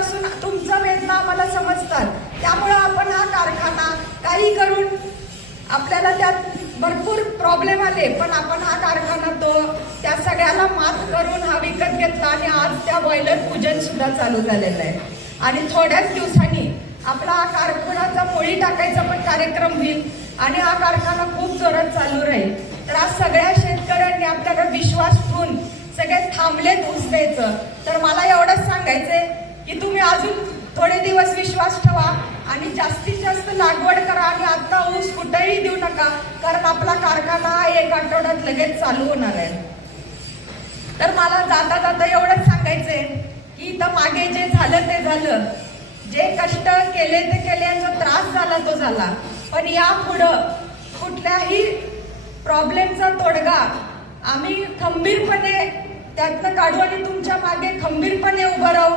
असून तुमचा वेदना आम्हाला समजतात. त्यामुळे आपण हा कारखाना काही करून आपल्याला त्यात भरपूर प्रॉब्लेम आले, पण आपण हा कारखाना त्या सगळ्याला मात करून हा विकत घेतला आणि आज त्या बॉयलर पूजन सुद्धा चालू झालेलं आहे. आणि थोड्याच दिवसांनी आपला हा कारखानाचा मोळी टाकायचा पण कार्यक्रम होईल आणि हा कारखाना खूप जोरात चालू राहील. तर आज सगळ्या शेतकऱ्यांनी आपल्याकडे विश्वास ठेवून सगळे थांबलेत ऊस द्यायचं. तर मला एवढंच सांगायचंय की तुम्ही अजून थोडे दिवस विश्वास ठेवा आणि जास्तीत जास्त लागवड करा आणि आता ऊस कुठेही देऊ नका, कारण आपला कारखाना 1 आठवड्यात लगेच चालू होणार आहे. तर मला जाता जाता एवढंच सांगायचंय की इथं मागे जे झालं ते झालं, जे कष्ट केले ते केले, जो त्रास झाला तो झाला, पण यापुढं कुठल्याही प्रॉब्लेमचा तोडगा आम्ही खंबीरपणे त्यातनं काढू आणि तुमच्या मागे खंबीरपणे उभं राहू.